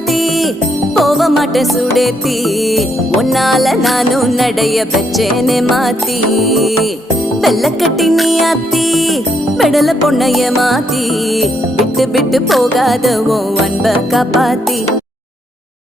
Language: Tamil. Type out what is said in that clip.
மாத்தி போக மாட்டேன் சுடேத்தி உன்னால நானும் நடைய பெச்சேனே மாத்தி வெள்ளக்கட்டி நீ ஆத்தி பெடல பொண்ணைய மாத்தி விட்டு விட்டு போகாத உன் அன்ப காப்பாத்தி